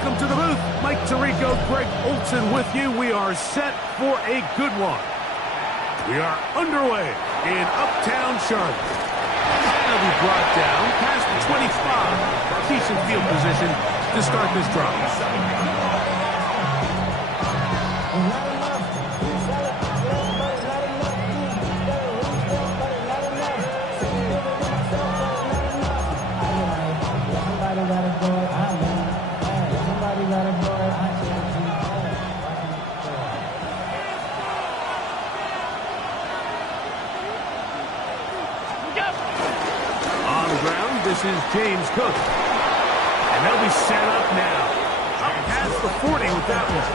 welcome to the booth. Mike Tirico, Greg Olson with you. We are set for a good one. We are underway in Uptown Charlotte. That'll be brought down past the 25. Decent field position to start this drive. This is James Cook. And they'll be set up now. Up past the 40 with that one.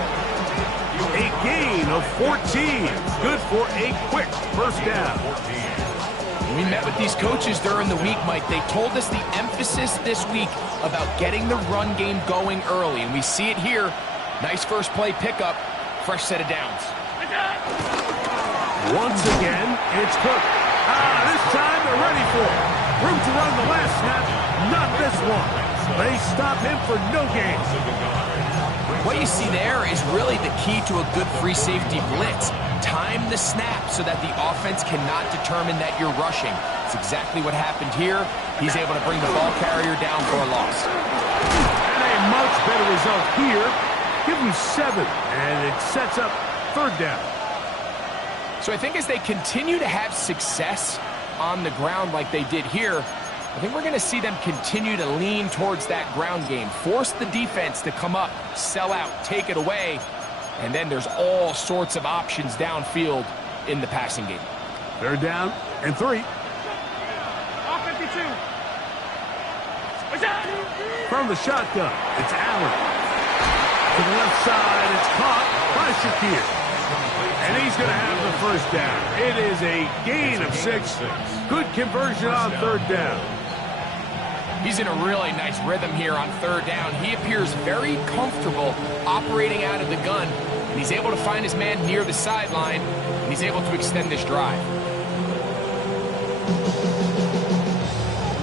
A gain of 14. Good for a quick first down. We met with these coaches during the week, Mike. They told us the emphasis this week about getting the run game going early. And we see it here. Nice first play pickup. Fresh set of downs. Once again, it's Cook. This time they're ready for it. Room to run the last snap, not this one. They stop him for no gain. What you see there is really the key to a good free safety blitz. Time the snap so that the offense cannot determine that you're rushing. It's exactly what happened here. He's able to bring the ball carrier down for a loss. And a much better result here. Give him 7, and it sets up third down. So I think as they continue to have success on the ground like they did here, I think we're going to see them continue to lean towards that ground game. Force the defense to come up, sell out, take it away, and then there's all sorts of options downfield in the passing game. Third down and 3. From the shotgun, it's Allen. To the left side, it's caught by Shakir. And he's going to have the first down. It is a gain of 6. Good conversion on third down. He's in a really nice rhythm here on third down. He appears very comfortable operating out of the gun. And he's able to find his man near the sideline. And he's able to extend this drive.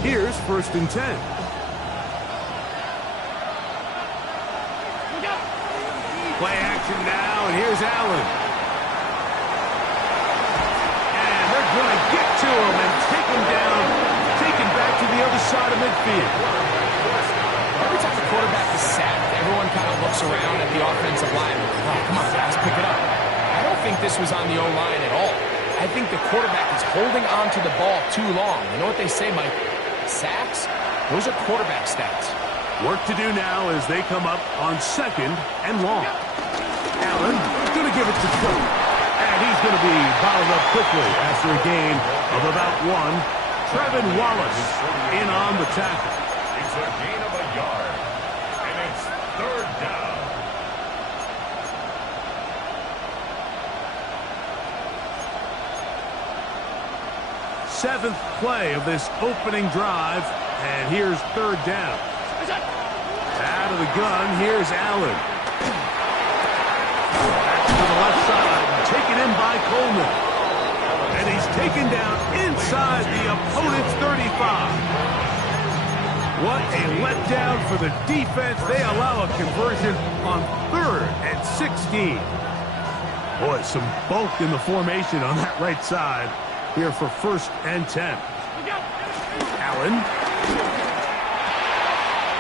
Here's 1st and 10. Play action now, and here's Allen. And they're going to get to him and take him down, take him back to the other side of midfield. Every time the quarterback is sacked, everyone kind of looks around at the offensive line. Oh, come on, guys, pick it up. I don't think this was on the O-line at all. I think the quarterback is holding on to the ball too long. You know what they say, Mike? Sacks, those are quarterback stats. Work to do now as they come up on 2nd and long. Allen going to give it to Cook. And he's going to be bottled up quickly after a gain of about 1. Trevin Wallace in on the tackle. It's a gain of a yard. And it's third down. Seventh play of this opening drive. And here's third down. Out of the gun, here's Allen. Back to the left side, taken in by Coleman. And he's taken down inside the opponent's 35. What a letdown for the defense. They allow a conversion on 3rd and 16. Boy, some bulk in the formation on that right side here for 1st and 10. Allen.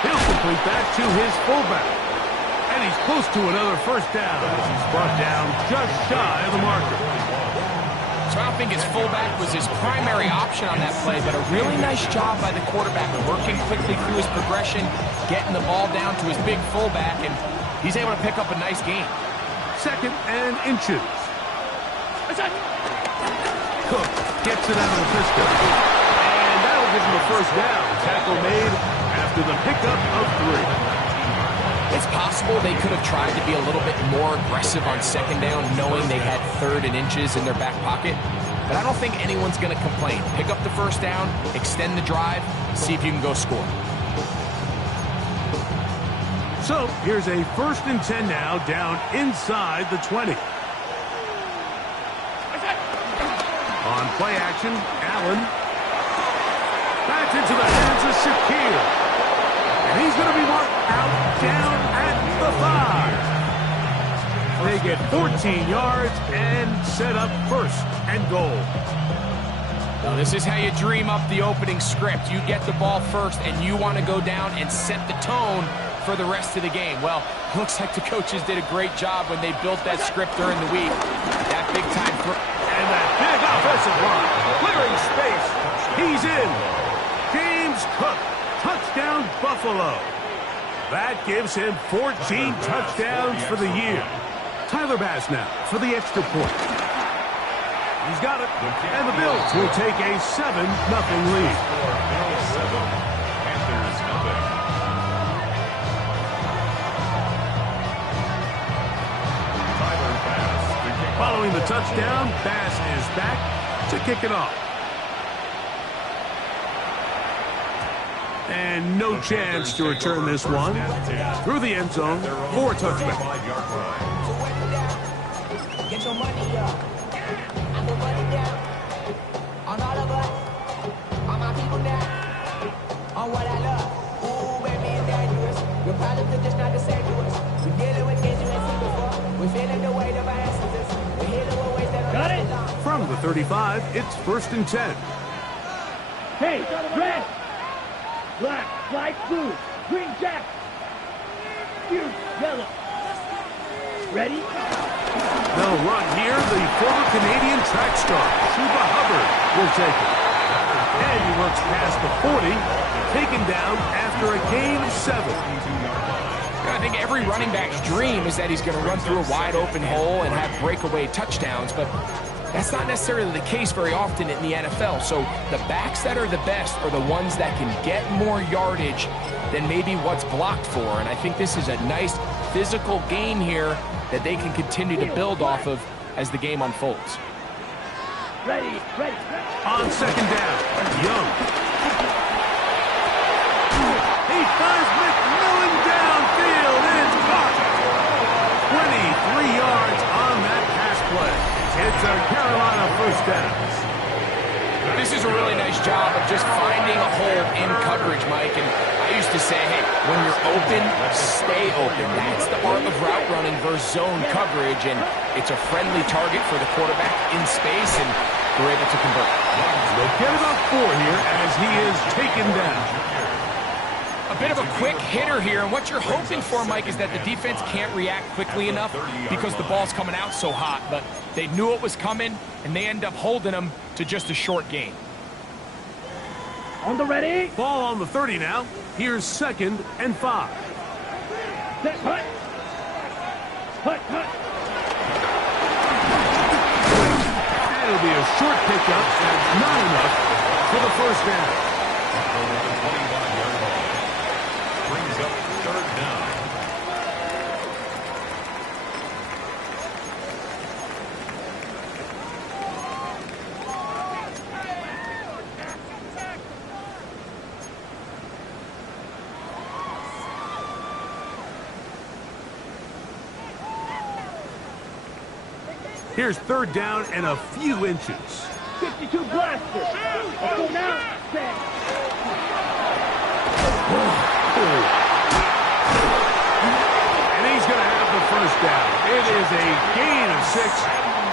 He'll complete that to his fullback. And he's close to another first down as he's brought down just shy of the marker. So I don't think his fullback was his primary option on that play, but a really nice job by the quarterback working quickly through his progression, getting the ball down to his big fullback, and he's able to pick up a nice gain. 2nd and inches. Cook gets it out of the pistol. And that'll give him a first down. Tackle made after the pickup of 3. It's possible they could have tried to be a little bit more aggressive on 2nd down, knowing they had 3rd and inches in their back pocket. But I don't think anyone's going to complain. Pick up the first down, extend the drive, see if you can go score. So here's a 1st and 10 now, down inside the 20. On play action, Allen. Back into the hands of Shakir. And he's going to be marked out down at They get 14 yards and set up first and goal. Well, this is how you dream up the opening script. You get the ball first, and you want to go down and set the tone for the rest of the game. Well, looks like the coaches did a great job when they built that script during the week. That big-time throw. And that big offensive line, clearing space. He's in. James Cook, touchdown Buffalo. That gives him 14 touchdowns for the year. Tyler Bass now for the extra point. He's got it. And the Bills will take a 7-0 lead. Following the touchdown, Bass is back to kick it off. And no chance to return this one. Through the end zone for a touchback. Get your money up. I put money down on all of us, on my people now, on what I love. Ooh, baby, it's dangerous. Your problems are just not the same to us. We're dealing with things you ain't seen before. We're feeling the weight of our ancestors. We're healing with ways that got it. From the 35, it's 1st and 10. Hey, red, black, light blue, green jack, yellow. Ready? They'll run here. The former Canadian track star, Chuba Hubbard, will take it. And he looks past the 40, taken down after a gain of 7. I think every running back's dream is that he's going to run through a wide-open hole and have breakaway touchdowns, but that's not necessarily the case very often in the NFL. So the backs that are the best are the ones that can get more yardage than maybe what's blocked for, and I think this is a nice physical game here that they can continue to build off of as the game unfolds. Ready. On 2nd down, Young. He finds McMillan downfield, and it's caught. 23 yards on that pass play. It's a Carolina 1st down. This is a really nice job of just finding a hole in coverage, Mike. And I used to say, hey, when you're open, stay open. That's the art of route running versus zone coverage. And it's a friendly target for the quarterback in space, and they're able to convert. They'll get about 4 here as he is taken down. A bit of a quick hitter here, and what you're hoping for, Mike, is that the defense can't react quickly enough because the ball's coming out so hot, but they knew it was coming, and they end up holding them to just a short gain. On the ready. Ball on the 30 now. Here's 2nd and 5. Set, hut. It'll be a short pickup, and not enough for the 1st down. Brings up 3rd down. Here's 3rd down and a few inches. 52 blaster. Let's go now. Set. And he's going to have the 1st down. It is a gain of 6.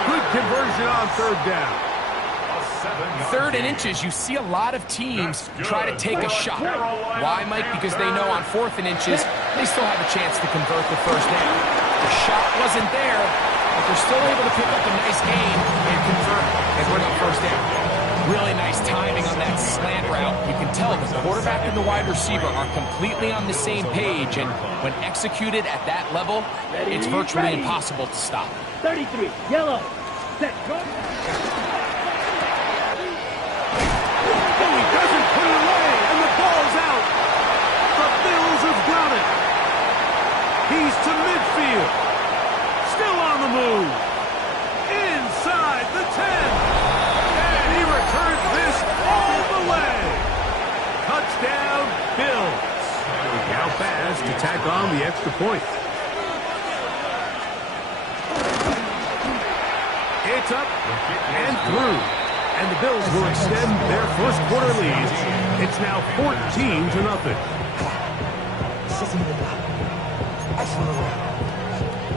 Good conversion on 3rd down. 3rd and inches, you see a lot of teams try to take a shot. Why, Mike? Because they know on 4th and inches, they still have a chance to convert the 1st down. The shot wasn't there, but they're still able to pick up a nice gain and convert and bring up 1st down. Really nice timing on that slant route. You can tell the quarterback and the wide receiver are completely on the same page, and when executed at that level, it's virtually impossible to stop. 33, yellow. Set, go. Oh, he doesn't put it away, and the ball's out. The Bills have got it. He's to midfield. Still on the move. Inside the 10. And he returns this all the way. Touchdown, Bills. Now Bass to tack on the extra point. It's up and through. And the Bills will extend their 1st quarter lead. It's now 14-0.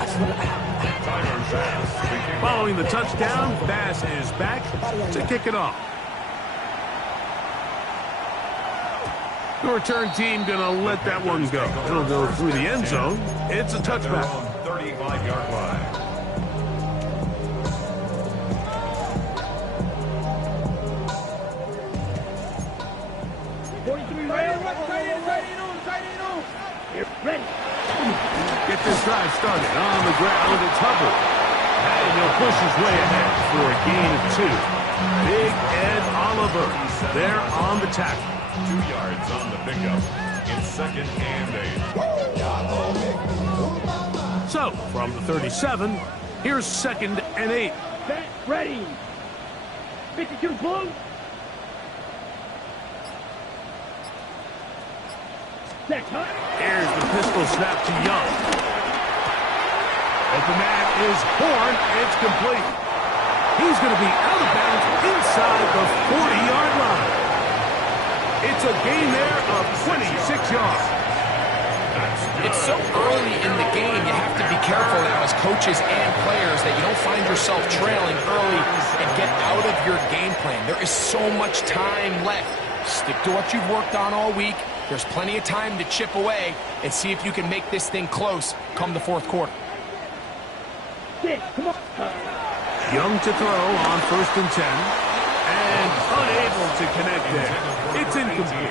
I just want to Following the touchdown, Bass is back to kick it off. The return team going to let that one go. It'll go through the end zone. It's a touchback. 35-yard line. Ready. Get this drive started on the ground. It's Hubbard. And he'll push his way ahead for a gain of 2. Big Ed Oliver there on the tackle. 2 yards on the pickup in 2nd and 8. So, from the 37, here's 2nd and 8. Set. Ready. 52 blue. Set. Huh? Here's the pistol snap to Young. Open man is Horn. It's complete. He's going to be out of bounds inside the 40-yard line. It's a gain there of 26 yards. It's so early in the game, you have to be careful now as coaches and players that you don't find yourself trailing early and get out of your game plan. There is so much time left. Stick to what you've worked on all week. There's plenty of time to chip away and see if you can make this thing close come the 4th quarter. Come on. Young to throw on 1st and 10. And unable to connect there. It's incomplete.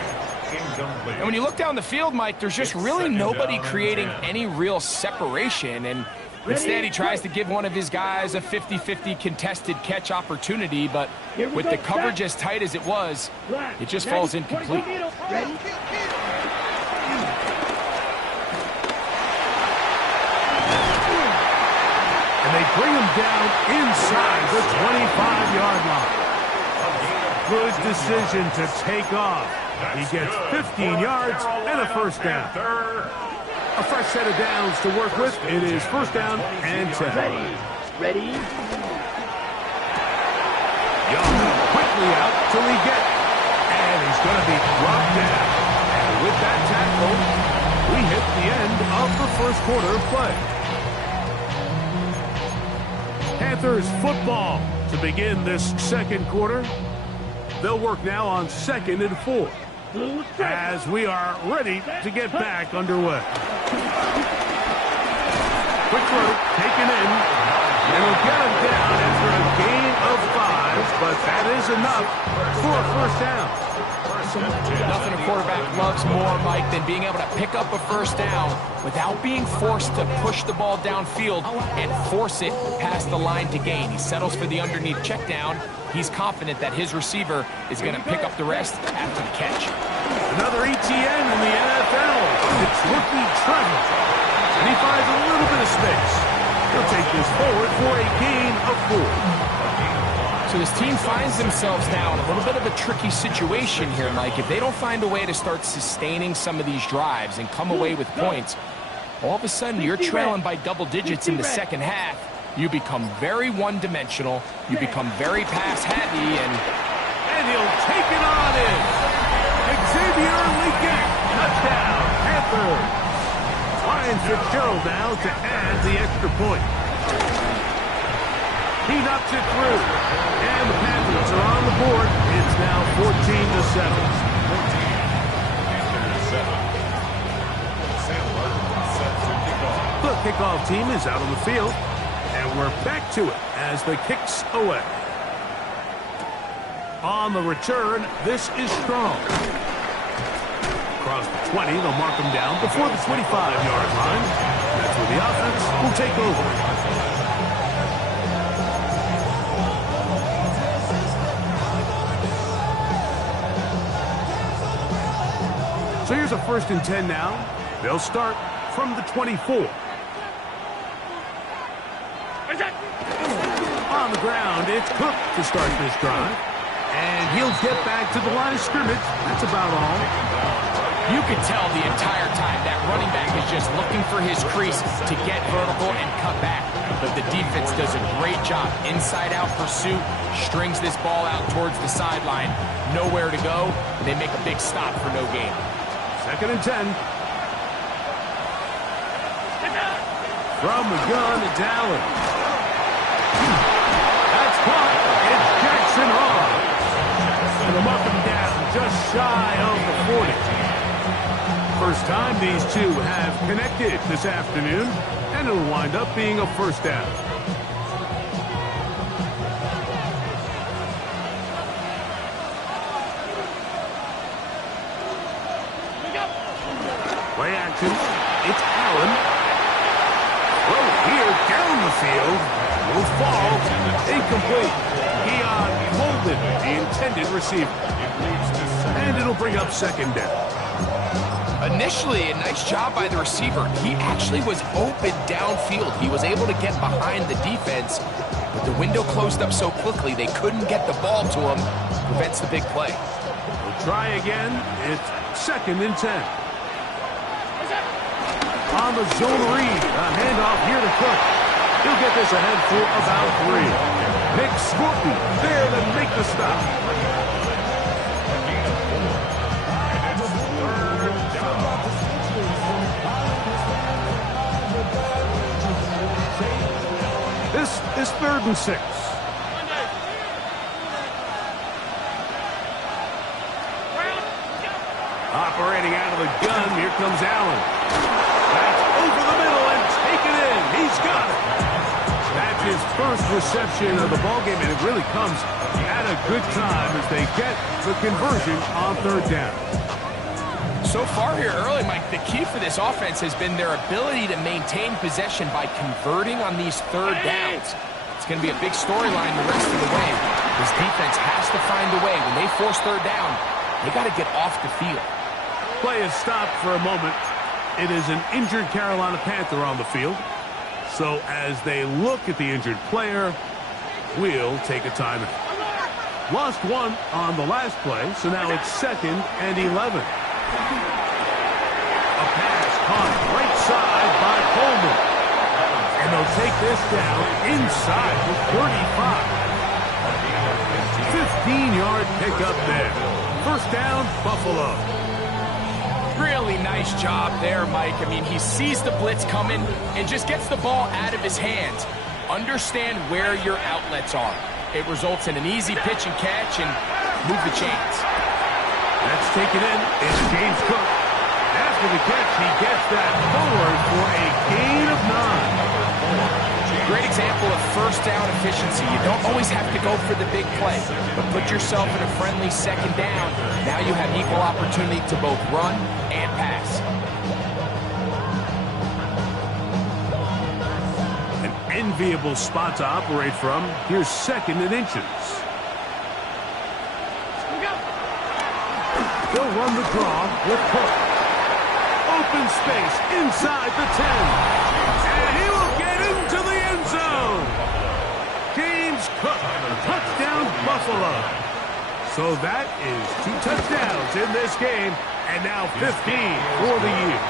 And when you look down the field, Mike, there's just really nobody creating any real separation. And instead, he tries to give one of his guys a 50-50 contested catch opportunity. But with the coverage as tight as it was, it just falls incomplete. Ready. And they bring him down inside the 25-yard line. Good decision to take off. He gets 15 yards and a 1st down. A fresh set of downs to work with. It is 1st down and 10. Ready. Young quickly out till he gets it. And he's going to be brought down. And with that tackle, we hit the end of the 1st quarter of play. Panthers football to begin this 2nd quarter. They'll work now on 2nd and 4 as we are ready to get back underway. Quick throw taken in, and we'll get him down after a gain of 5, but that is enough for a 1st down. Nothing a quarterback loves more, Mike, than being able to pick up a 1st down without being forced to push the ball downfield and force it past the line to gain. He settles for the underneath check down. He's confident that his receiver is going to pick up the rest after the catch. Another ETN in the NFL. It's rookie Trevor. And he finds a little bit of space. He'll take this forward for a gain of 4. So this team finds themselves now in a little bit of a tricky situation here, Mike. If they don't find a way to start sustaining some of these drives and come away with points, all of a sudden you're trailing by double digits in the 2nd half. You become very one-dimensional. You become very pass-heavy, and he'll take it on in. Xavier Leggett, touchdown, Panthers. Ryan Fitzgerald now to add the extra point. He knocks it through, and the Panthers are on the board. It's now 14-7. The kickoff team is out on the field. And we're back to it as the kicks away. On the return, this is Strong. Across the 20, they'll mark him down before the 25-yard line. That's where the offense will take over. So here's a 1st and 10 now. They'll start from the 24. On the ground, it's Cook to start this drive. And he'll get back to the line of scrimmage. That's about all. You can tell the entire time that running back is just looking for his crease to get vertical and cut back. But the defense does a great job. Inside-out pursuit, strings this ball out towards the sideline. Nowhere to go. They make a big stop for no gain. 2nd and 10. From the gun, it's Allen. That's caught. It's Jackson Hall. And they'll mark him down just shy of the 40. First time these two have connected this afternoon, and it'll wind up being a first down. Play action. It's Allen. Throw here down the field. Will fall. Incomplete. Keon Holden, the intended receiver. And it'll bring up second down. Initially, a nice job by the receiver. He actually was open downfield. He was able to get behind the defense, but the window closed up so quickly they couldn't get the ball to him. Prevents the big play. We'll try again. It's 2nd and 10. On the zone read, a handoff here to Cook. He'll get this ahead for about 3. Nick Scorton there to make the stop. This is 3rd and 6. Operating out of the gun, here comes Allen. That's over the middle and taken in. He's got it. That's his first reception of the ballgame, and it really comes at a good time as they get the conversion on 3rd down. So far here early, Mike, the key for this offense has been their ability to maintain possession by converting on these 3rd downs. It's going to be a big storyline the rest of the way. This defense has to find a way. When they force 3rd down, they got to get off the field. Play is stopped for a moment. It is an injured Carolina Panther on the field. So as they look at the injured player, we'll take a timeout. Lost one on the last play, so now it's 2nd and 11. A pass caught right side by Coleman. And they'll take this down inside the 35. 15-yard pickup there. First down, Buffalo. Really nice job there, Mike. I mean, he sees the blitz coming and just gets the ball out of his hands. Understand where your outlets are. It results in an easy pitch and catch and move the chains. That's taken in. It's James Cook. After the catch, he gets that forward for a gain of 9. Great example of first down efficiency. You don't always have to go for the big play, but put yourself in a friendly 2nd down. Now you have equal opportunity to both run and pass. An enviable spot to operate from. Here's 2nd and inches. They'll run the draw with Cook. Open space inside the 10. And he will get into the end zone. James Cook, touchdown Buffalo. So that is 2 touchdowns in this game, and now 15 for the year.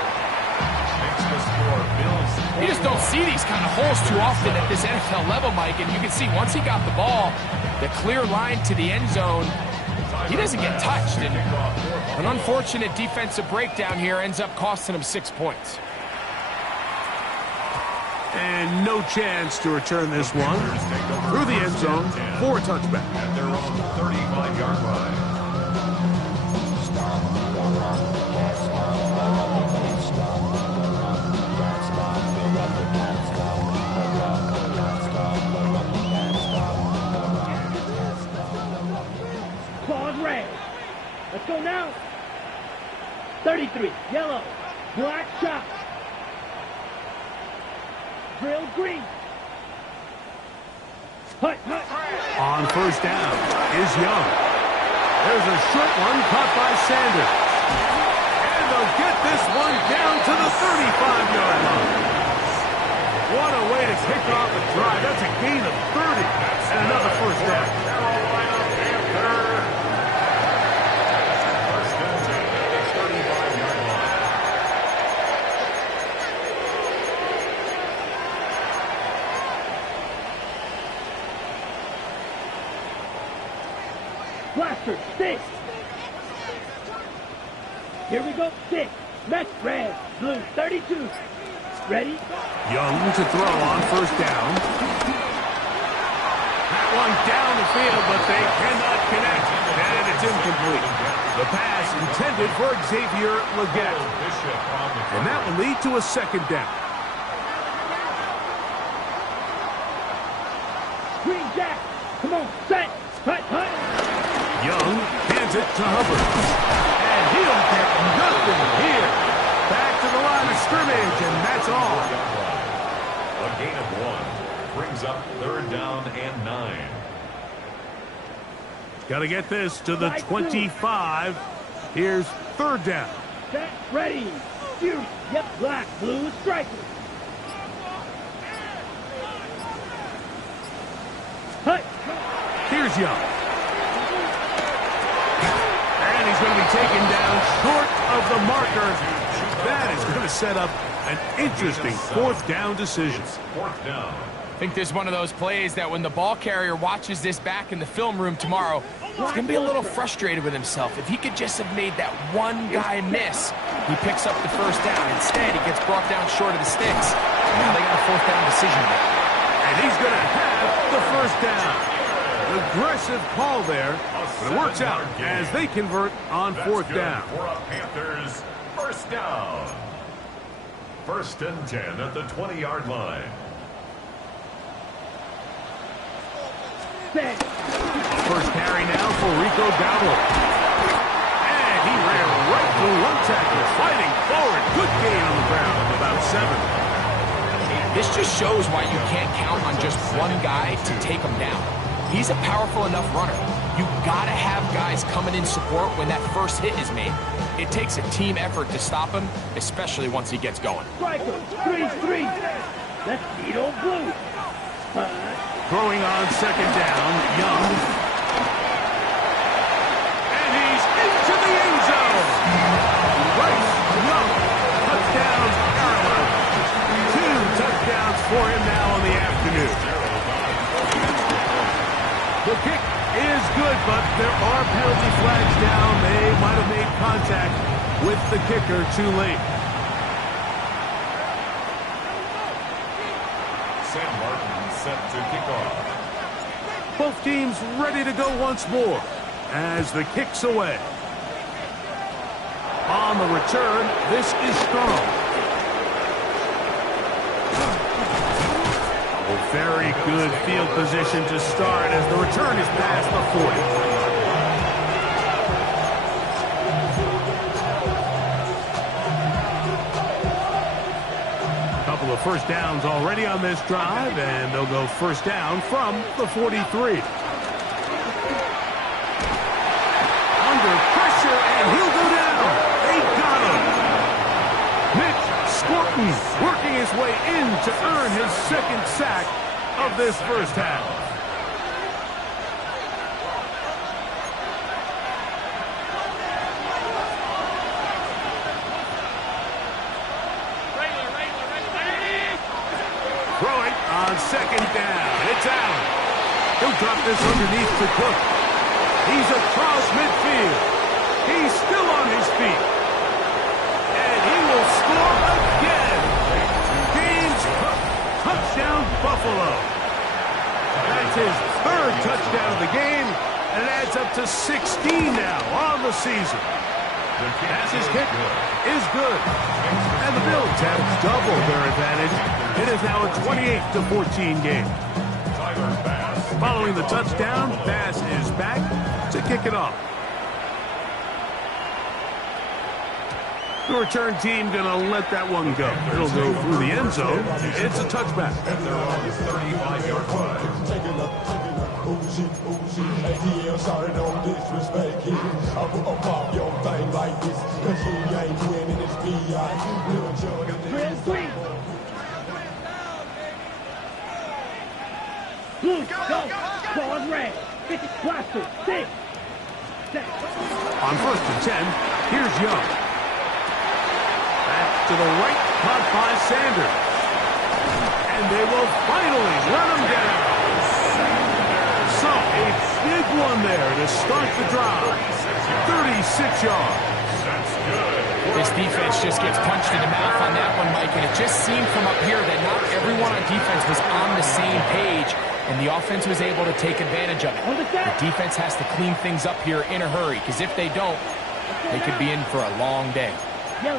You just don't see these kind of holes too often at this NFL level, Mike, and you can see once he got the ball, the clear line to the end zone, he doesn't get touched, and an unfortunate defensive breakdown here ends up costing him 6 points. And no chance to return this one through the end zone for a touchback. At their own 35-yard line. Claws red. Let's go now. 33, yellow, black shot. Drill green. Hut, hut. On first down is Young. There's a short one caught by Sanders. And they'll get this one down to the 35-yard line. What a way to kick off a drive. That's a gain of 30 and another first down. Blaster, 6. Here we go, 6. Next, red, blue, 32. Ready? Young to throw on first down. That one down the field, but they cannot connect, and it's incomplete. The pass intended for Xavier Legette. And that will lead to a second down. Green Jack. Come on, set. Hut, hut. Young hands it to Hubbard. And he'll get nothing here. Back to the line of scrimmage, and that's all. A gain of 1 brings up 3rd down and 9. Got to get this to the 25. Here's 3rd down. Set, ready. Shoot. Yep, black, blue, striker. Hut. Here's Young. And he's going to be taken down short of the marker. That is going to set up an interesting 4th down decision. 4th down. I think this is one of those plays that when the ball carrier watches this back in the film room tomorrow, he's going to be a little frustrated with himself. If he could just have made that one guy miss, he picks up the 1st down. Instead, he gets brought down short of the sticks. Now they got a 4th down decision to make. And he's going to have the 1st down. Aggressive call there, but it works out as they convert on 4th down. For a Panthers 1st down. 1st and 10 at the 20-yard line. Set. First carry now for Rico Dowdle. And he ran right through one tackle, fighting forward. Good gain on the ground, about 7. This just shows why you can't count on just one guy to take him down. He's a powerful enough runner. You gotta have guys coming in support when that first hit is made. It takes a team effort to stop him, especially once he gets going. Striker. 3-3. Let's beat old blue. Throwing on 2nd down, Young. And he's into the end zone. Bryce Young. Touchdown, Carolina. 2 touchdowns for him now in the afternoon. The kick is good, but there are penalty flags down. They might have made contact with the kicker too late. Sam Martin set to kick off. Both teams ready to go once more as the kick's away. On the return, this is strong. Very good field position to start as the return is past the 40. Couple of 1st downs already on this drive, and they'll go 1st down from the 43. Under pressure, and he'll go down. They got him. Mitch Scorton working his way in to earn his 2nd sack of this 1st half. Throwing on 2nd down. It's Allen. He'll drop this underneath to Cook. He's across midfield. He's still on his feet. And he will score again. James Cook. Touchdown, Buffalo. That's his 3rd touchdown of the game, and it adds up to 16 now on the season. As his kick is good. And the Bills have doubled their advantage. It is now a 28-14 game. Following the touchdown, Bass is back to kick it off. The return team going to let that one go. It'll go through the end zone. It's a touchback. And they're on the 35-yard line. Sorry, don't disrespect him. I'll pop your thing like this, cause you ain't winning, it's B.I. Blue, go. Ball is red. 50, blaster, 6. On 1st and 10, here's Young. Back to the right, caught by Sanders. And they will finally run him down. So, a big one there to start the drive. 36 yards. That's good. This defense just gets punched in the mouth on that one, Mike, and it just seemed from up here that not everyone on defense was on the same page, and the offense was able to take advantage of it. The defense has to clean things up here in a hurry, because if they don't, they could be in for a long day. The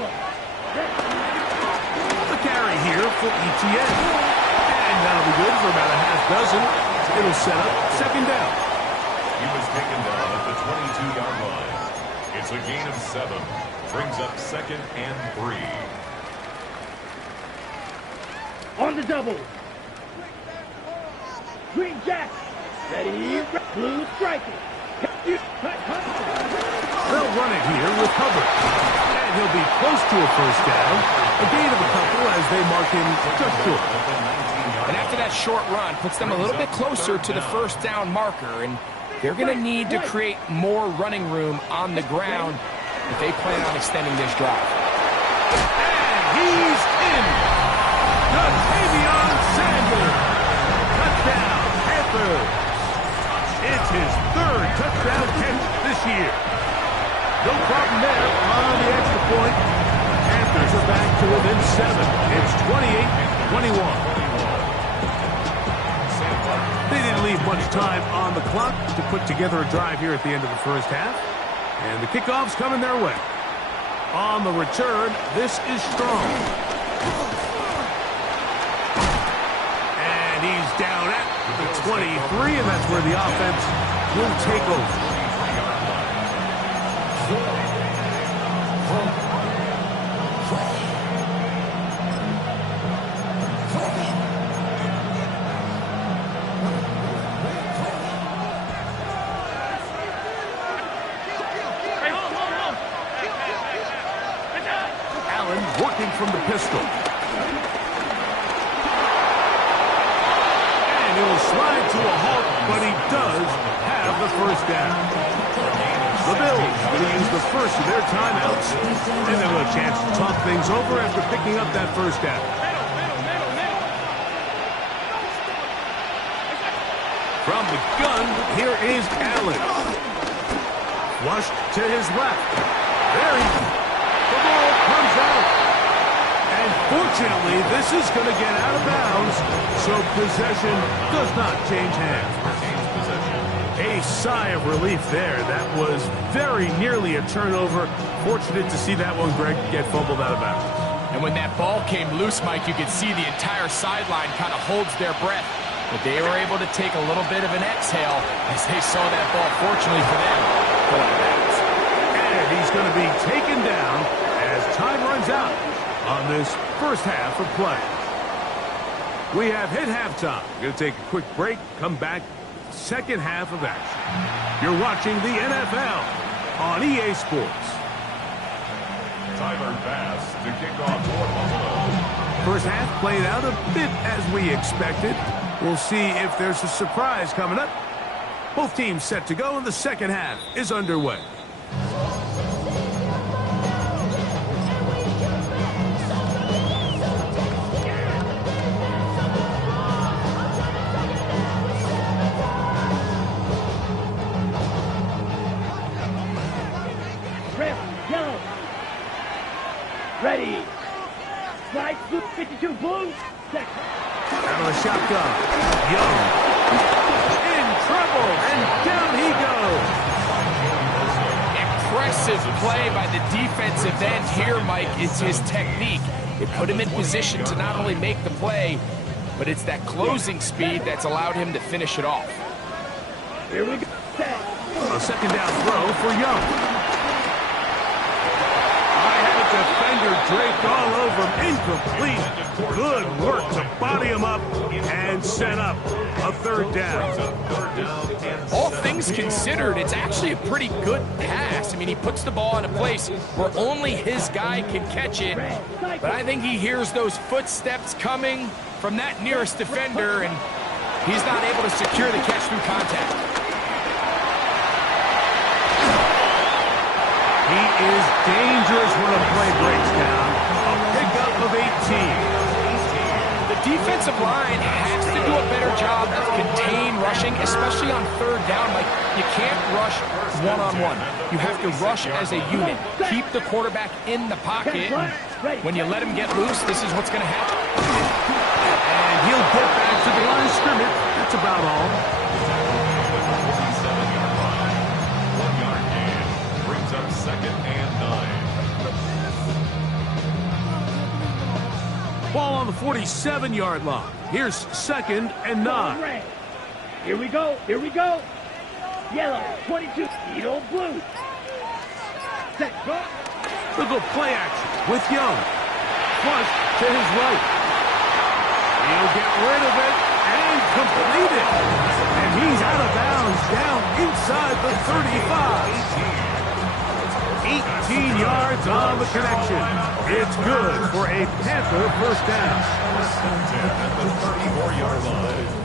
carry here for ETN. And that'll be good for about a half dozen. It'll set up second down. He was taken down at the 22-yard line. It's a gain of 7. Brings up 2nd and 3. On the double. Green Jack. Ready. Blue striker. They'll run it here with Hubbard. And he'll be close to a first down. A gain of a couple as they mark him just short. And after that short run, puts them a little bit closer to the first down marker, and they're going to need to create more running room on the ground if they plan on extending this drive. And he's in. Ja'Tavion Sanders. Touchdown, Panthers. It's his 3rd touchdown catch this year. No problem there on the extra point. Panthers are back to within 7. It's 28-21. They didn't leave much time on the clock to put together a drive here at the end of the first half. And the kickoff's coming their way. On the return, this is strong. And he's down at the 23, and that's where the offense will take over. Working from the pistol. And he will slide to a halt, but he does have the first down. The Bills will use the first of their timeouts, and they'll have a chance to talk things over after picking up that first down. From the gun, here is Allen. Flushed to his left. There he is. The ball comes out. And fortunately, this is going to get out of bounds, so possession does not change hands. A sigh of relief there. That was very nearly a turnover. Fortunate to see that one, Greg, get fumbled out of bounds. And when that ball came loose, Mike, you could see the entire sideline kind of holds their breath. But they were able to take a little bit of an exhale as they saw that ball, fortunately for them, go out of bounds. And he's going to be taken down as time runs out on this first half of play. We have hit halftime. Going to take a quick break, come back, second half of action. You're watching the NFL on EA Sports. Tyler Bass to kick off for Buffalo. First half played out a bit as we expected. We'll see if there's a surprise coming up. Both teams set to go, and the second half is underway. Ready. Slide, 52, blue, second. Out of the shotgun. Young. In trouble, and down he goes. Impressive play by the defensive end here, Mike. It's his technique. It put him in position to not only make the play, but it's that closing speed that's allowed him to finish it off. Here we go. A second down throw for Young. Defender draped all over him, incomplete. Good work to body him up and set up a third down. All things considered, it's actually a pretty good pass. I mean, he puts the ball in a place where only his guy can catch it. But I think he hears those footsteps coming from that nearest defender, and he's not able to secure the catch through contact. He is dangerous when a play breaks down. A pickup of 18. The defensive line has to do a better job of contained rushing, especially on third down. Like, you can't rush one-on-one. You have to rush as a unit. Keep the quarterback in the pocket. When you let him get loose, this is what's going to happen. And he'll get back to the line of scrimmage. That's about all. 47-yard line. 1-yard gain. Brings up 2nd and 9. Ball on the 47-yard line. Here's 2nd and 9. Here we go. Here we go. Yellow, 22. Eagle blue. Set, go. They'll go play action with Young. Flush to his right. He'll get rid of it and complete it. And he's out of bounds down inside the 35. 18 yards on the connection. It's good for a Panther first down. At the 34-yard line.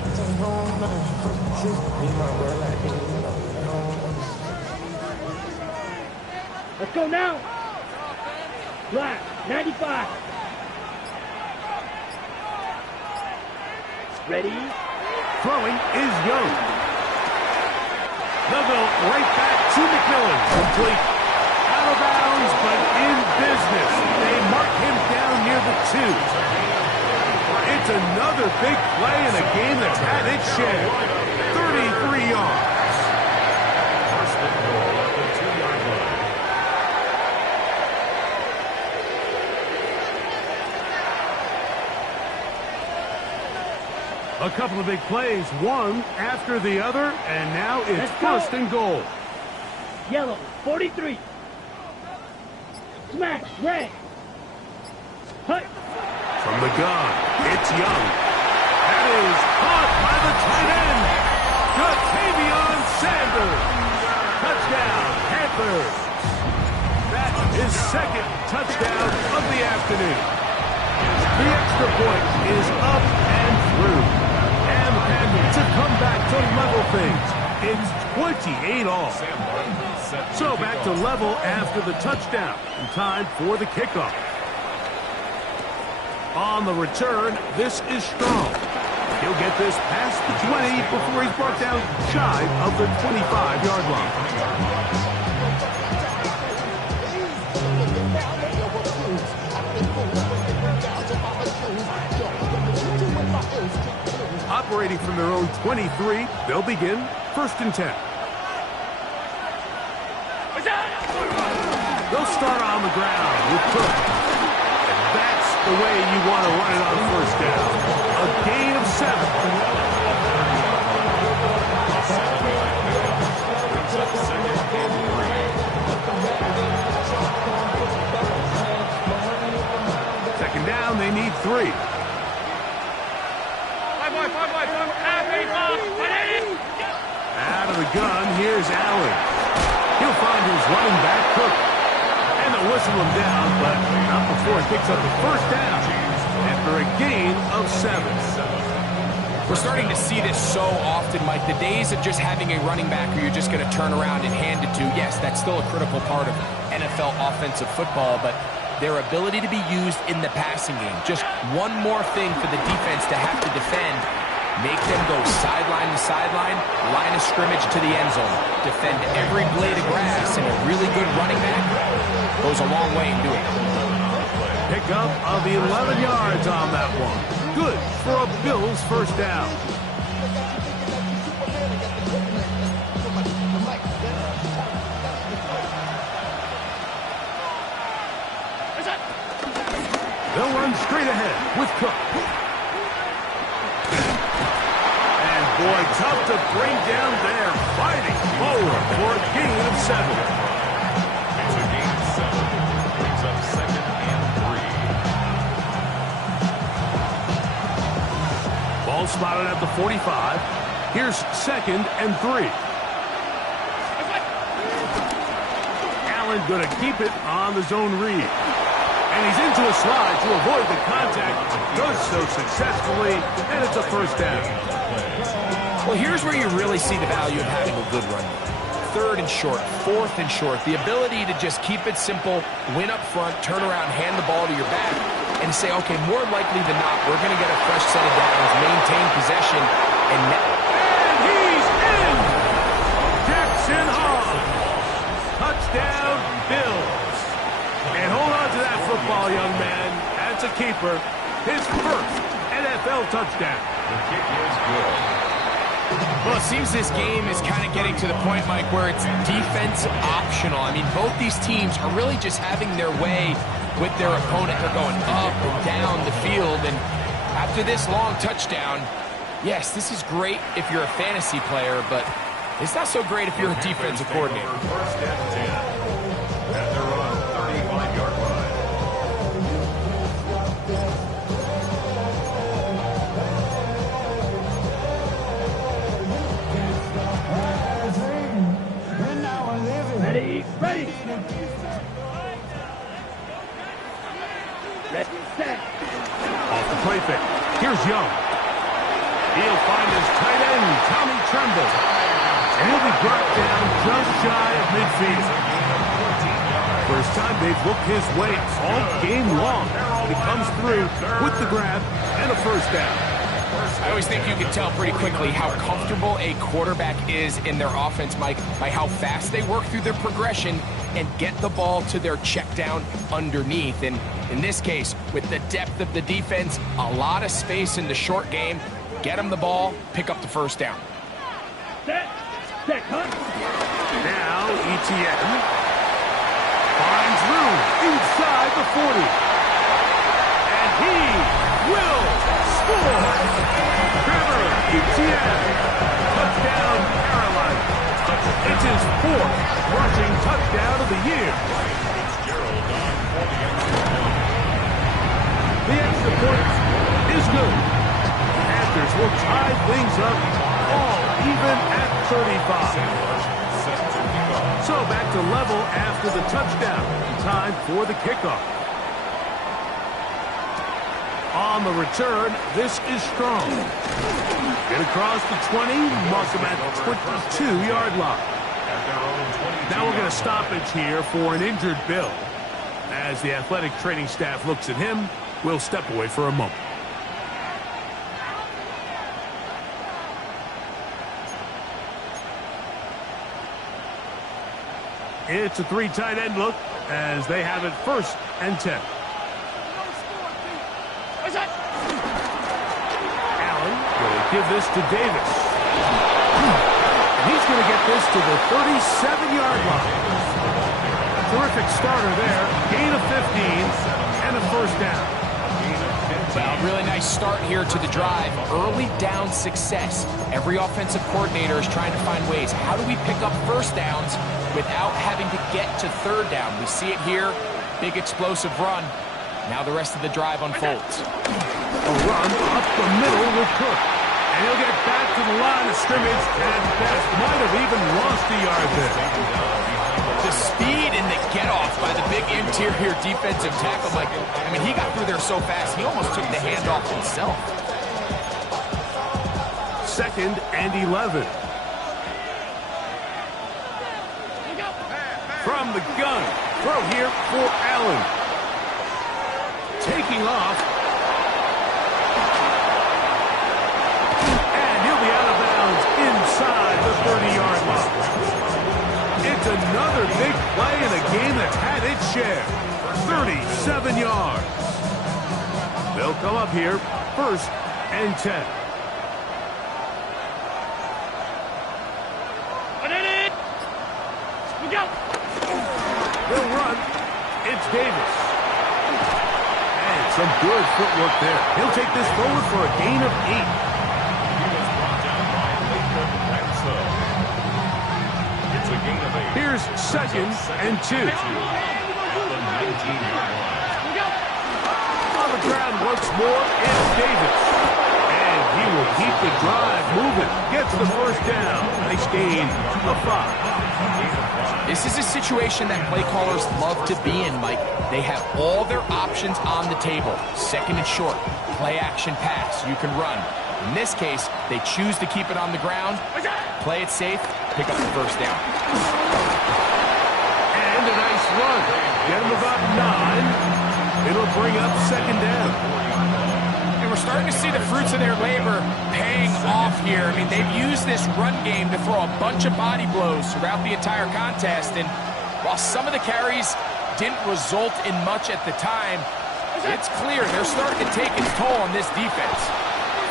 Let's go now. Black, 95. Ready? Throwing is Young. They'll go right back to McMillan. Complete. Out of bounds, but in business. They mark him down near the 2. It's another big play in a game that's had its share. 33 yards. First and goal at the 2-yard line. A couple of big plays, one after the other, and now it's first and goal. Yellow, 43. Smash, red. Hut. From the gun, it's Young. That is caught by the tight end. Jatavion Sanders. Touchdown, Panthers. That is 2nd touchdown of the afternoon. The extra point is up and through. And the Panthers have come back to level things. It's 28 all. So back to level after the touchdown. And time for the kickoff. On the return, this is Strong. He'll get this past the 20 before he's brought down shy of the 25-yard line. Operating from their own 23, they'll begin 1st and 10. They'll start on the ground with Cook. And that's the way you want to run it on 1st down. A gain of 7. Second down, they need 3. Out of the gun, here's Allen. He'll find his running back, Cook. And they'll whistle him down, but not before he picks up the 1st down after a gain of 7. We're starting to see this so often, Mike. The days of just having a running back who you're just going to turn around and hand it to, yes, that's still a critical part of NFL offensive football, but their ability to be used in the passing game, just one more thing for the defense to have to defend. Make them go sideline to sideline, line of scrimmage to the end zone. Defend every blade of grass, and a really good running back goes a long way in doing it. Pickup of 11 yards on that one. Good for a Bills 1st down. They'll run straight ahead with Cook. Boy, tough to bring down there. Fighting forward for a gain of 7. It's a gain of 7. Brings up 2nd and 3. Ball spotted at the 45. Here's 2nd and 3. Allen going to keep it on the zone read. And he's into a slide to avoid the contact. Does so successfully, and it's a 1st down. Well, here's where you really see the value of having a good run. 3rd and short, 4th and short. The ability to just keep it simple, win up front, turn around, hand the ball to your back, and say, okay, more likely than not, we're going to get a fresh set of downs, maintain possession, and he's in! Jackson Hall. Touchdown, Bills. And hold on to that football, young man. That's a keeper. His first NFL touchdown. The kick is good. Well, it seems this game is kind of getting to the point, Mike, where it's defense optional. I mean, both these teams are really just having their way with their opponent. They're going up and down the field, and after this long touchdown, yes, this is great if you're a fantasy player, but it's not so great if you're a defensive coordinator. First and 10 at their own 35-yard line. Ready, ready. Ready, set. Off the play fake. Here's Young. He'll find his tight end, Tommy Tremble. And he'll be brought down just shy of midfield. First time they've looked his way all game long. But he comes through with the grab and a first down. I always think you can tell pretty quickly how comfortable a quarterback is in their offense, Mike, by how fast they work through their progression and get the ball to their check down underneath. And in this case, with the depth of the defense, a lot of space in the short game, get them the ball, pick up the first down. Set, hunt. Now ETN finds room inside the 40. And he will score. Trevor ETN, touchdown Carolina. It's his fourth rushing touchdown of the year. The extra point is good. Panthers will tie things up all even at 35. So back to level after the touchdown. Time for the kickoff. On the return, this is strong. Get across the 20, mark him at the 22-yard line. Now we're going to stoppage here for an injured Bill. As the athletic training staff looks at him, we'll step away for a moment. It's a three tight end look as they have it first and 10. Allen will give this to Davis. And he's going to get this to the 37-yard line. Terrific starter there. Gain of 15 and a first down. Well, really nice start here to the drive. Early down success. Every offensive coordinator is trying to find ways. How do we pick up first downs without having to get to third down? We see it here. Big explosive run. Now the rest of the drive unfolds. A run up the middle with Cook. And he'll get back to the line of scrimmage and Best might have even lost a yard there. The speed and the get-off by the big interior defensive tackle. Like, I mean, he got through there so fast, he almost took the handoff himself. Second and 11. From the gun. Throw here for Allen. Taking off. And he'll be out of bounds inside the 30-yard line. It's another big play in a game that's had its share. 37 yards. They'll come up here first and 10. They'll run. It's Davis. And some good footwork there. He'll take this forward for a gain of 8. It's a gain of 8. Here's second and 2. On the ground once more, it's Davis. And he will keep the drive moving. Gets the first down. Nice gain of 5. This is a situation that play callers love to be in, Mike. They have all their options on the table. Second and short, play action pass, you can run. In this case, they choose to keep it on the ground, play it safe, pick up the first down. And a nice run. Get him about 9. It'll bring up second down. And we're starting to see the fruits of their labor paying off here. I mean, they've used this run game to throw a bunch of body blows throughout the entire contest, and While some of the carries didn't result in much at the time, it's clear they're starting to take its toll on this defense.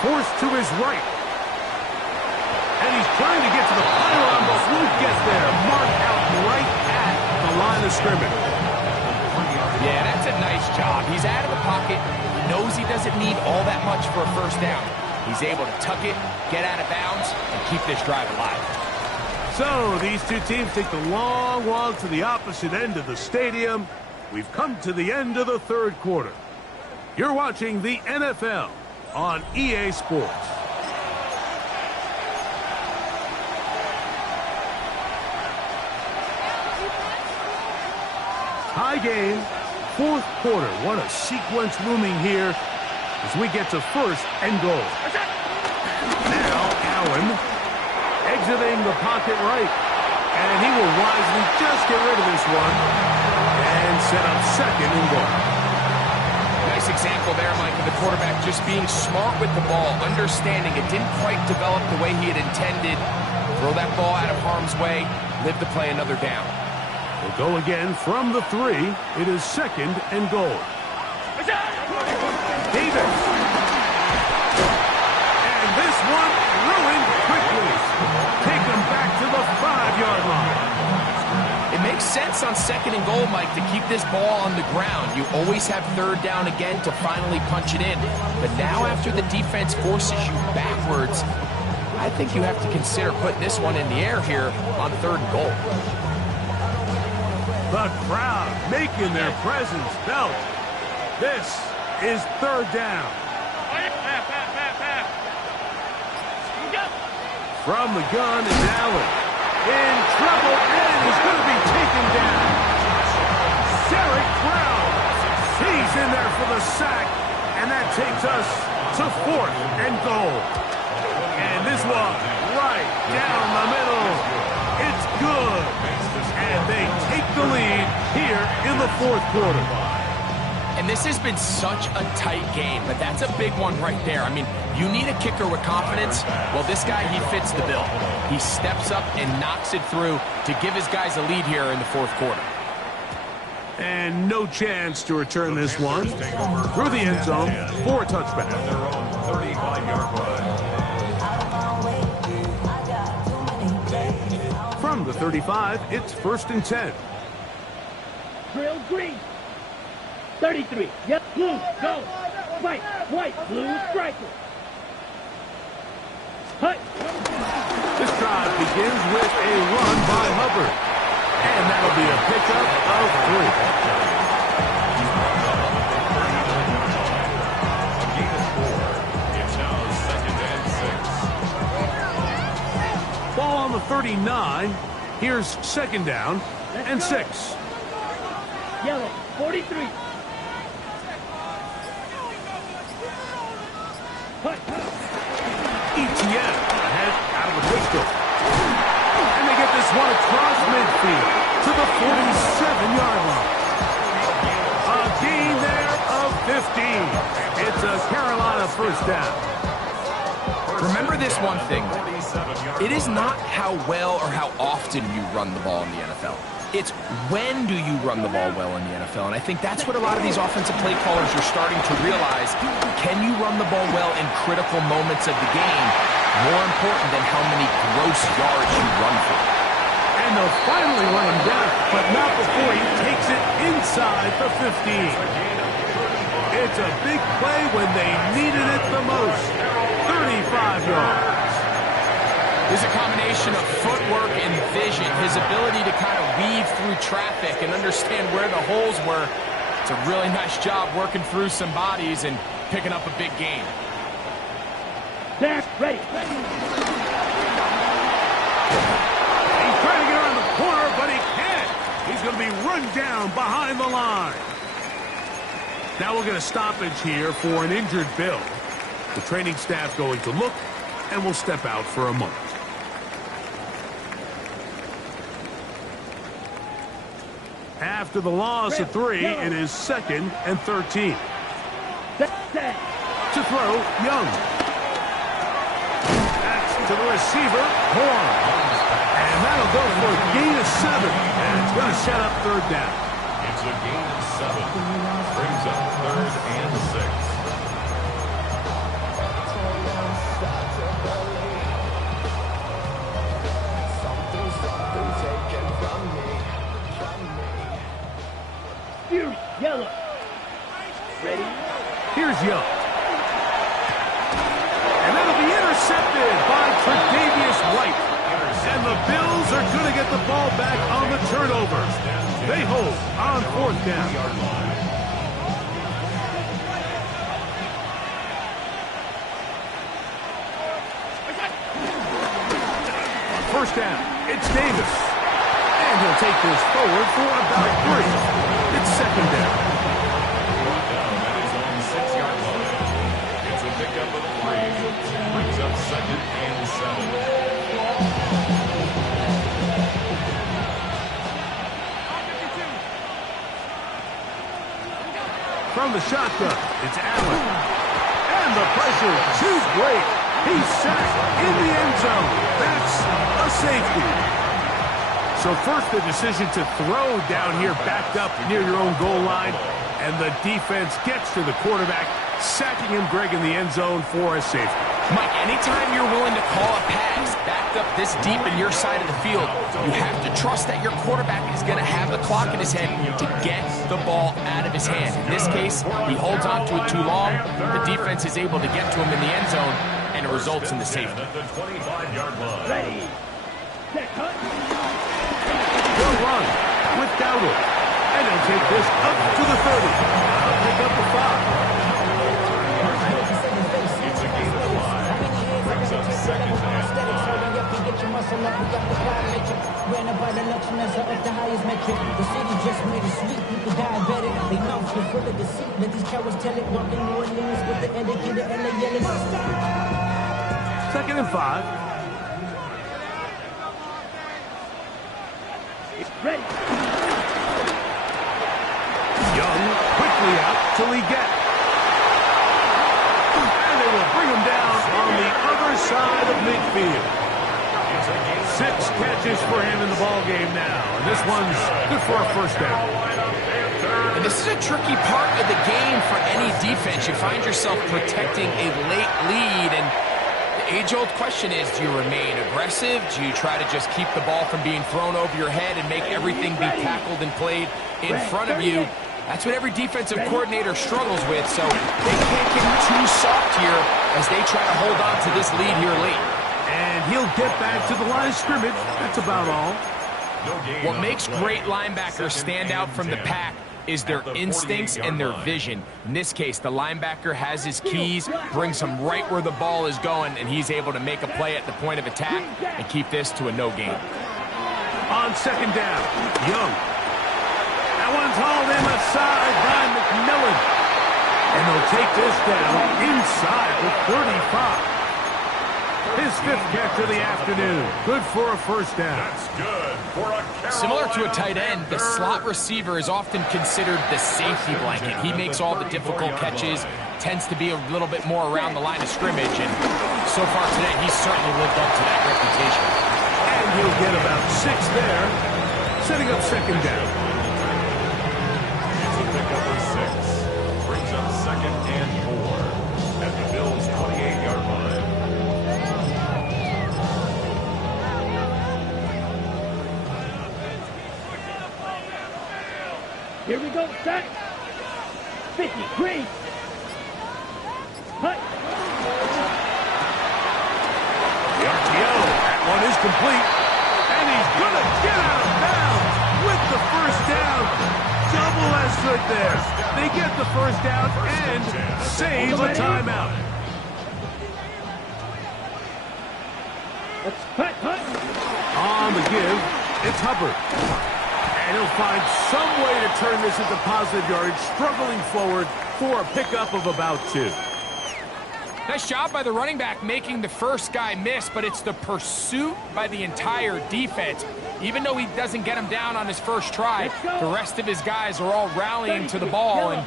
Forced to his right. And he's trying to get to the pylon, but won't get there. Marked out right at the line of scrimmage. Yeah, that's a nice job. He's out of the pocket. He knows he doesn't need all that much for a first down. He's able to tuck it, get out of bounds, and keep this drive alive. So these two teams take the long walk to the opposite end of the stadium. We've come to the end of the third quarter. You're watching the NFL on EA Sports. High game, fourth quarter. What a sequence looming here as we get to first and goal. Now Allen exiting the pocket right. And he will wisely just get rid of this one and set up second and goal. Nice example there, Mike, of the quarterback just being smart with the ball, understanding it didn't quite develop the way he had intended. Throw that ball out of harm's way, live to play another down. We'll go again from the 3. It is second and goal. Davis. And this one ruined quickly. Take them back to the 5-yard line. It makes sense on second and goal, Mike, to keep this ball on the ground. You always have third down again to finally punch it in. But now after the defense forces you backwards, I think you have to consider putting this one in the air here on third and goal. The crowd making their presence felt. This is third down. From the gun is Allen. In trouble, and he's going to be taken down. Derek Brown. He's in there for the sack, and that takes us to fourth and goal. And this one right down the middle. It's good. And they take the lead here in the fourth quarter. And this has been such a tight game, but that's a big one right there. I mean, you need a kicker with confidence. Well, this guy, he fits the bill. He steps up and knocks it through to give his guys a lead here in the fourth quarter. And no chance to return this one through the end zone for a touchback. At their own 35-yard line. From the 35, it's first and 10. Drill green. 33. Yep, blue, go. White, blue, striker. Hut. This drive begins with a run by Hubbard. And that'll be a pickup of 3. It's now 2nd and 6. Ball on the 39. Here's second down and 6. Yellow, 43. ETN ahead out of the pistol. And they get this one across midfield to the 47-yard line. A gain there of 15. It's a Carolina first down. Remember this one thing. It is not how well or how often you run the ball in the NFL. It's when do you run the ball well in the NFL. And I think that's what a lot of these offensive play callers are starting to realize. Can you run the ball well in critical moments of the game? More important than how many gross yards you run for. And they'll finally run him down, but not before he takes it inside the 15. It's a big play when they needed it the most. 35 yards. There's a combination of footwork and vision, his ability to kind of weave through traffic and understand where the holes were. It's a really nice job working through some bodies and picking up a big gain. There, ready. He's trying to get around the corner, but he can't. He's going to be run down behind the line. Now we'll get a stoppage here for an injured Bill. The training staff going to look, and we'll step out for a moment. After the loss of 3, it is second and 13. To throw, Young. That's to the receiver, Horn. And that'll go for a gain of 7. And it's going to set up third down. It's a gain of 7. Brings up third and 6. Here's yellow. Ready? Here's Young. And that'll be intercepted by Tre'Davious White. And the Bills are going to get the ball back on the turnover. They hold on fourth down. First down, it's Davis. And he'll take this forward for about 3. It's second down. That is on the 6-yard line. It's a pickup of 3. Brings up second and 7. From the shotgun, it's Allen. And the pressure too great. He's sacked in the end zone. That's a safety. So first the decision to throw down here backed up near your own goal line. And the defense gets to the quarterback, sacking him, Greg, in the end zone for a safety. Mike, anytime you're willing to call a pass backed up this deep in your side of the field, you have to trust that your quarterback is going to have the clock in his head to get the ball out of his hand. In this case, he holds on to it too long. The defense is able to get to him in the end zone, and it results in the safety. At the 25-yard line. Ready. Set, cut. They'll run with Dowdle. And they'll take this up to the 30. They'll pick up the 5. It's a gain of 5. Brings up second and 1. Ran about the luxuries of the highest metric. The city just made it sweet. People diabetic. They know you're full of deceit. Let these cowards tell it. Walking New Orleans with the indicator and the yellow. Second and 5. It's ready. Young quickly out to Leggett. And they will bring him down on the other side of midfield. 6 catches for him in the ball game now. And this one's good for a first down. And this is a tricky part of the game for any defense. You find yourself protecting a late lead, and the age-old question is, do you remain aggressive? Do you try to just keep the ball from being thrown over your head and make everything be tackled and played in front of you? That's what every defensive coordinator struggles with, so they can't get too soft here as they try to hold on to this lead here late. And he'll get back to the line of scrimmage. That's about all. What makes great linebackers stand out from the pack is their instincts and their vision. In this case, the linebacker has his keys, brings him right where the ball is going, and he's able to make a play at the point of attack and keep this to a no gain. On second down, Young. That one's hauled in the side by McMillan. And they'll take this down inside the 35. His 5th catch of the afternoon. Good for a first down. That's good for a Similar to a tight end, the slot receiver is often considered the safety blanket. He makes all the difficult catches, tends to be a little bit more around the line of scrimmage, and so far today, he's certainly lived up to that reputation. And he'll get about 6 there, setting up second down. It's a pickup of 6. Brings up second and 4 at the Bills' 28-yard line. Here we go, set. 50, green. Hut. The RTO, that one is complete. And he's going to get out of bounds with the first down. Double as good there. They get the first down and save a timeout. Let's hut, hut. On the give, it's Hubbard. And he'll find some way to turn this into positive yardage, struggling forward for a pickup of about 2. Nice job by the running back making the first guy miss, but it's the pursuit by the entire defense. Even though he doesn't get him down on his first try, the rest of his guys are all rallying to the ball, and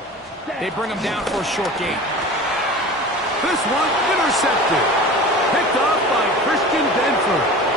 they bring him down for a short gain. This one intercepted. Picked off by Christian Benford.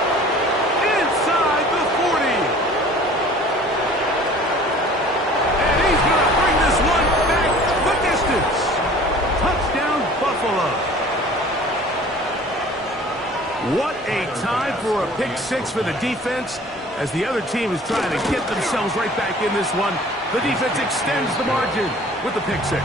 for a pick six for the defense. As the other team is trying to get themselves right back in this one, the defense extends the margin with the pick six.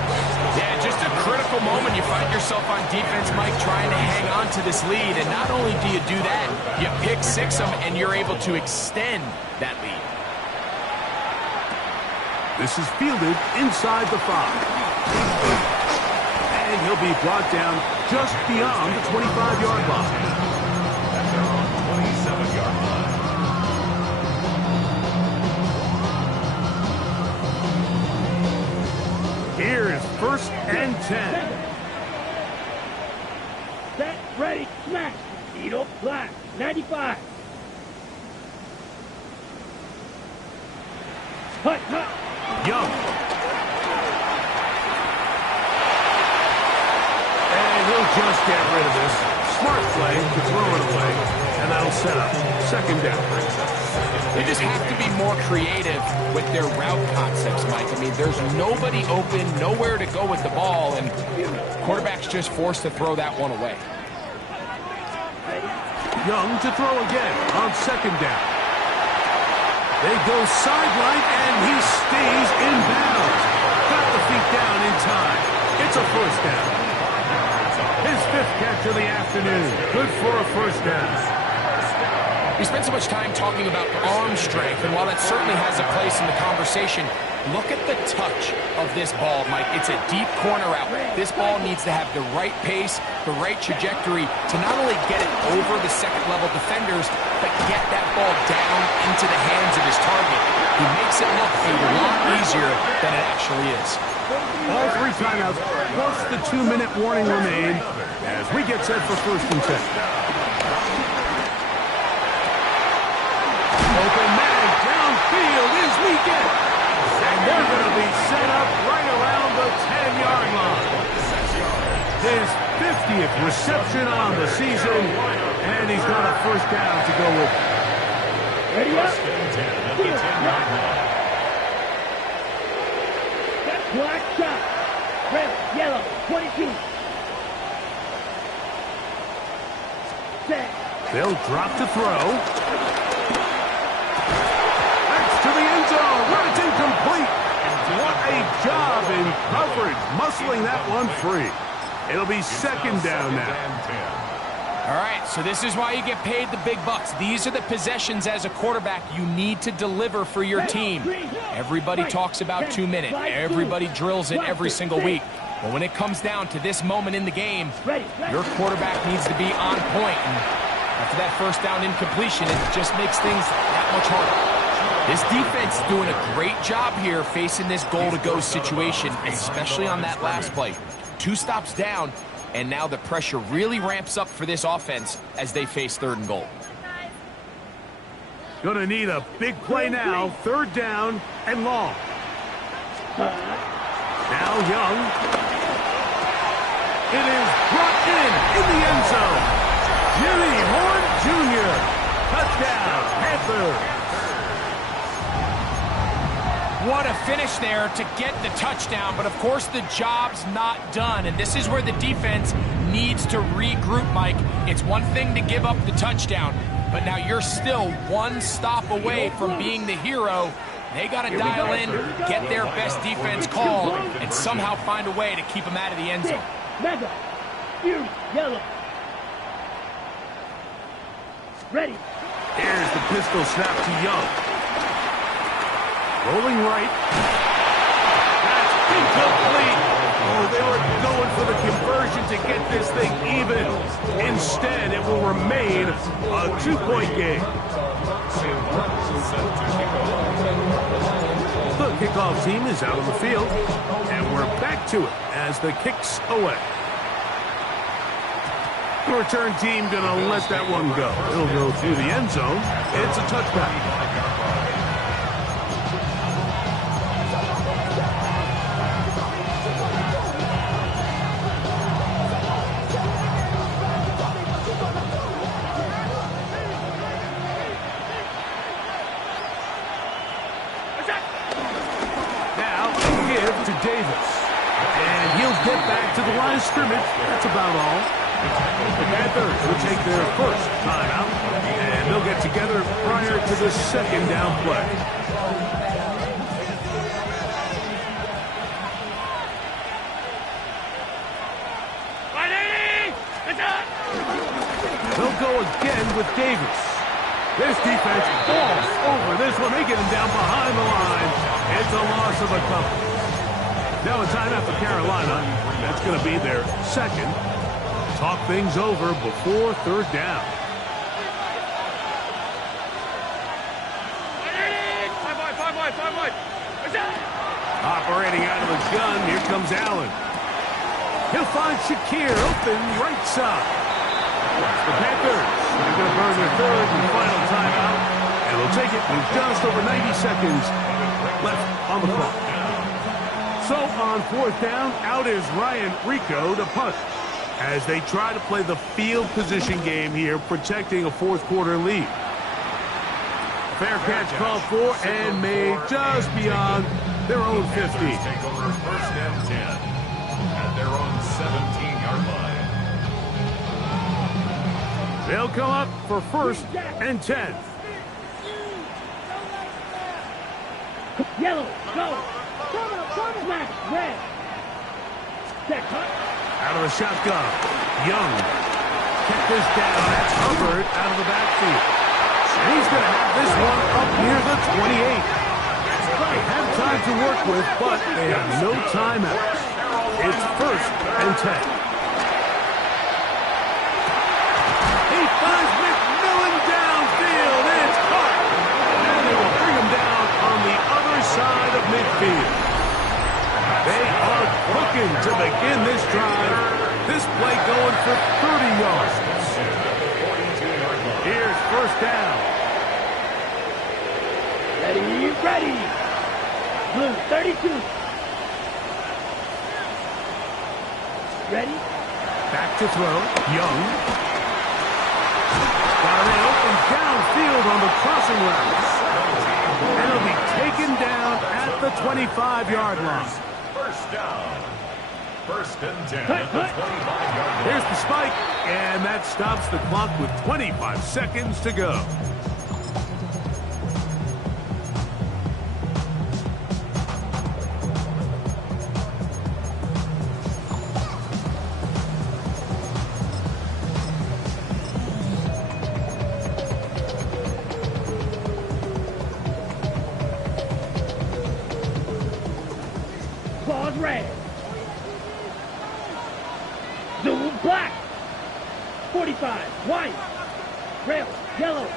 Yeah, just a critical moment. You find yourself on defense, Mike, trying to hang on to this lead. And not only do you do that, you pick six them, and you're able to extend that lead. This is fielded inside the 5. And he'll be brought down just beyond the 25-yard line. And they're on the 27-yard line. Here is 1st and 10. Set, ready, smash. Needle, flat, 95. Hut, hut. Young. And he'll just get rid of this. Smart play to throw it away. And that'll set up 2nd down. They just have to be more creative with their route concepts, Mike. I mean, there's nobody open, nowhere to go with the ball, and quarterback's just forced to throw that one away. Young to throw again on 2nd down. They go sideline, and he stays in bounds. Got the feet down in time. It's a 1st down. His 5th catch of the afternoon. Good for a 1st down. We spent so much time talking about arm strength, and while that certainly has a place in the conversation, look at the touch of this ball, Mike. It's a deep corner out. This ball needs to have the right pace, the right trajectory to not only get it over the second-level defenders, but get that ball down into the hands of his target. He makes it look a lot easier than it actually is. All 3 timeouts, plus the 2-minute warning remain as we get set for 1st and 10. Open man downfield is weekend. And they're going to be set up right around the 10-yard line. His 50th reception on the season, and he's got a 1st down to go with. Ready up. That's black shot. Red, yellow, 22. Set. They'll drop to throw. To the end zone, where it's incomplete. What a job in coverage, muscling that one free. It'll be 2nd down now. All right, so this is why you get paid the big bucks. These are the possessions as a quarterback you need to deliver for your team. Everybody talks about 2 minutes. Everybody drills it every single week. But when it comes down to this moment in the game, your quarterback needs to be on point. And after that 1st down incompletion, it just makes things that much harder. This defense is doing a great job here facing this goal-to-go situation, especially on that last play. 2 stops down, and now the pressure really ramps up for this offense as they face 3rd and goal. Gonna need a big play now. 3rd down and long. Now Young. It is brought in the end zone. Jimmy Horn Jr. Touchdown, Panthers. What a finish there to get the touchdown, but of course the job's not done, and this is where the defense needs to regroup, Mike. It's one thing to give up the touchdown, but now you're still 1 stop away from being the hero. They got to dial in, get their best defense called, and somehow find a way to keep them out of the end zone. Mega, yellow. Ready. Here's the pistol snap to Young. Rolling right. That's incomplete. Oh, they were going for the conversion to get this thing even. Instead, it will remain a 2-point game. The kickoff team is out on the field, and we're back to it as the kick's away. The return team going to let that one go. It'll go through the end zone. It's a touchback. Davis. And he'll get back to the line of scrimmage. That's about all. The Panthers will take their first timeout, and they'll get together prior to the second down play. They'll go again with Davis. This defense falls over this one. They get him down behind the line. It's a loss of a couple. Now a timeout for Carolina. That's going to be their second. Talk things over before third down. Operating out of the gun, here comes Allen. He'll find Shakir open right side. The Panthers are going to burn their third and final timeout, and they'll take it with just over 90 seconds left on the clock. So on fourth down, out is Ryan Rico to punt as they try to play the field position game here, protecting a fourth quarter lead. Fair catch called for and made just beyond their own 50. Take over first and 10 at their own 17-yard line. They'll come up for first and 10. Yellow, go. Smash, red. Check, Out of the shotgun. Young. Kept this down. That's Hubbard out of the backfield. And he's going to have this one up near the 28. They have time to work with, but they have no timeouts. It's first and 10. He finds McMillan downfield. It's caught. And they will bring him down on the other side of midfield. They are cooking to begin this drive. This play going for 30 yards. Here's first down. Ready, ready. Blue, 32. Ready? Back to throw. Young. Got an open downfield on the crossing route. And he'll be taken down at the 25-yard line. First down. First and 10 at the 25-yard line. Here's the spike, and that stops the clock with 25 seconds to go. Claws red. Zoom black. 45, white. Rail, yellow.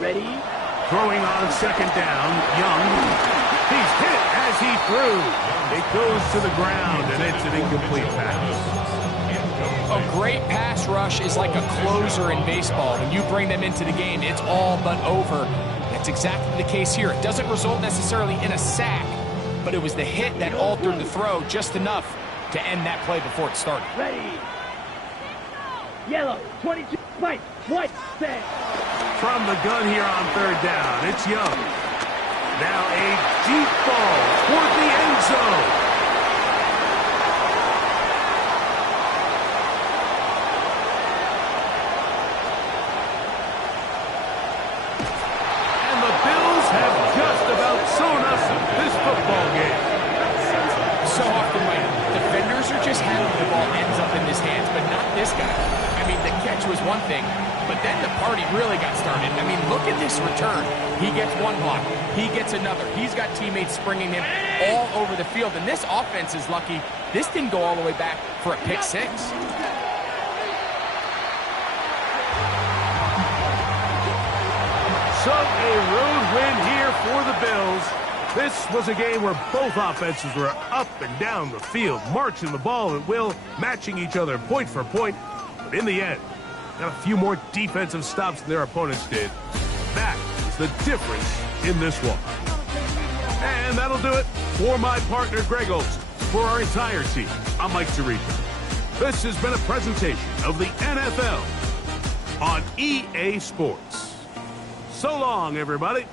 Ready? Throwing on second down, Young. He's hit as he threw. It goes to the ground, and it's an incomplete pass. A great pass rush is like a closer in baseball. When you bring them into the game, it's all but over. That's exactly the case here. It doesn't result necessarily in a sack, but it was the hit that altered the throw just enough to end that play before it started. Ready. Yellow, 22, white, set. From the gun here on third down, it's Young. Now a deep ball toward the end zone. And the Bills have just about sewn up this football game. So often, my defenders are just happy the ball ends up in his hands, but not this guy. I mean, the catch was one thing, but then the party really got started. I mean, look at this return. He gets one block. He gets another. He's got teammates springing him all over the field, and this offense is lucky. This didn't go all the way back for a pick six. So a road win here for the Bills. This was a game where both offenses were up and down the field, marching the ball at will, matching each other point for point. But in the end, got a few more defensive stops than their opponents did. That is the difference in this one. And that'll do it for my partner, Greg Olson. For our entire team, I'm Mike Tirico. This has been a presentation of the NFL on EA Sports. So long, everybody.